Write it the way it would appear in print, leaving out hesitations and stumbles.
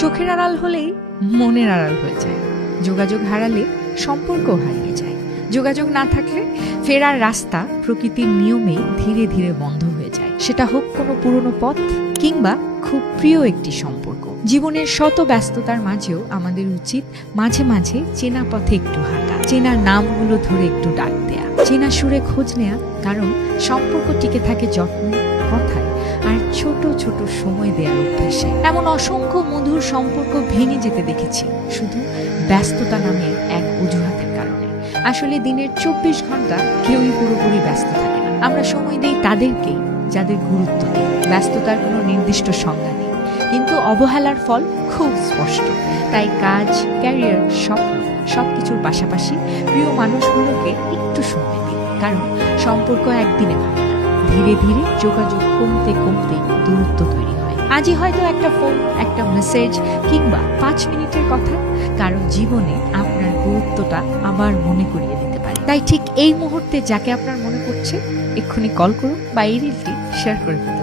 চোখের আড়াল হলেই মনের আড়াল হয়ে যায়, যোগাযোগ হারালে সম্পর্ক হারিয়ে যায়, যোগাযোগ না থাকলে ফেরার রাস্তা প্রকৃতির নিয়মেই ধীরে ধীরে বন্ধ হয়ে যায়। সেটা হোক কোনো পুরনো পথ কিংবা খুব প্রিয় একটি সম্পর্ক। জীবনের শত ব্যস্ততার মাঝেও আমাদের উচিত মাঝে মাঝে চেনা পথে একটু হাঁটা, চেনা নামগুলো ধরে একটু ডাক দেয়া, চেনা সুরে খোঁজ নেয়া। কারণ সম্পর্ক টিকে থাকে যত্ন, কথায় আর ছোট ছোট সময় দেওয়ার অভ্যাসে। এমন অসংখ্য মধুর সম্পর্ক ভেঙে যেতে দেখেছি শুধু ব্যস্ততা নামের এক অজুহাতের কারণে। আসলে দিনের 24 ঘন্টা কেউই পুরোপুরি ব্যস্ত থাকে না। আমরা সময় দেই তাদেরকেই যাদের গুরুত্ব নেই। ব্যস্ততার কোনো নির্দিষ্ট সংজ্ঞা নেই, কিন্তু অবহেলার ফল খুব স্পষ্ট। তাই কাজ, ক্যারিয়ার, স্বপ্ন সবকিছুর পাশাপাশি প্রিয় মানুষগুলোকে একটু সময় দিন। কারণ সম্পর্ক একদিনে ভাঙে না, ধীরে ধীরে যোগাযোগ কমতে কমতে দূরত্ব তৈরি হয়। আজই হয়তো একটা ফোন, একটা মেসেজ কিংবা 5 মিনিটের কথা কারণ জীবনে আপনার গুরুত্বটা আবার মনে করিয়ে দিতে পারে। তাই ঠিক এই মুহূর্তে যাকে আপনার মনে পড়ছে এক্ষুনি কল করুন বা এই রিলটি শেয়ার করে দিন।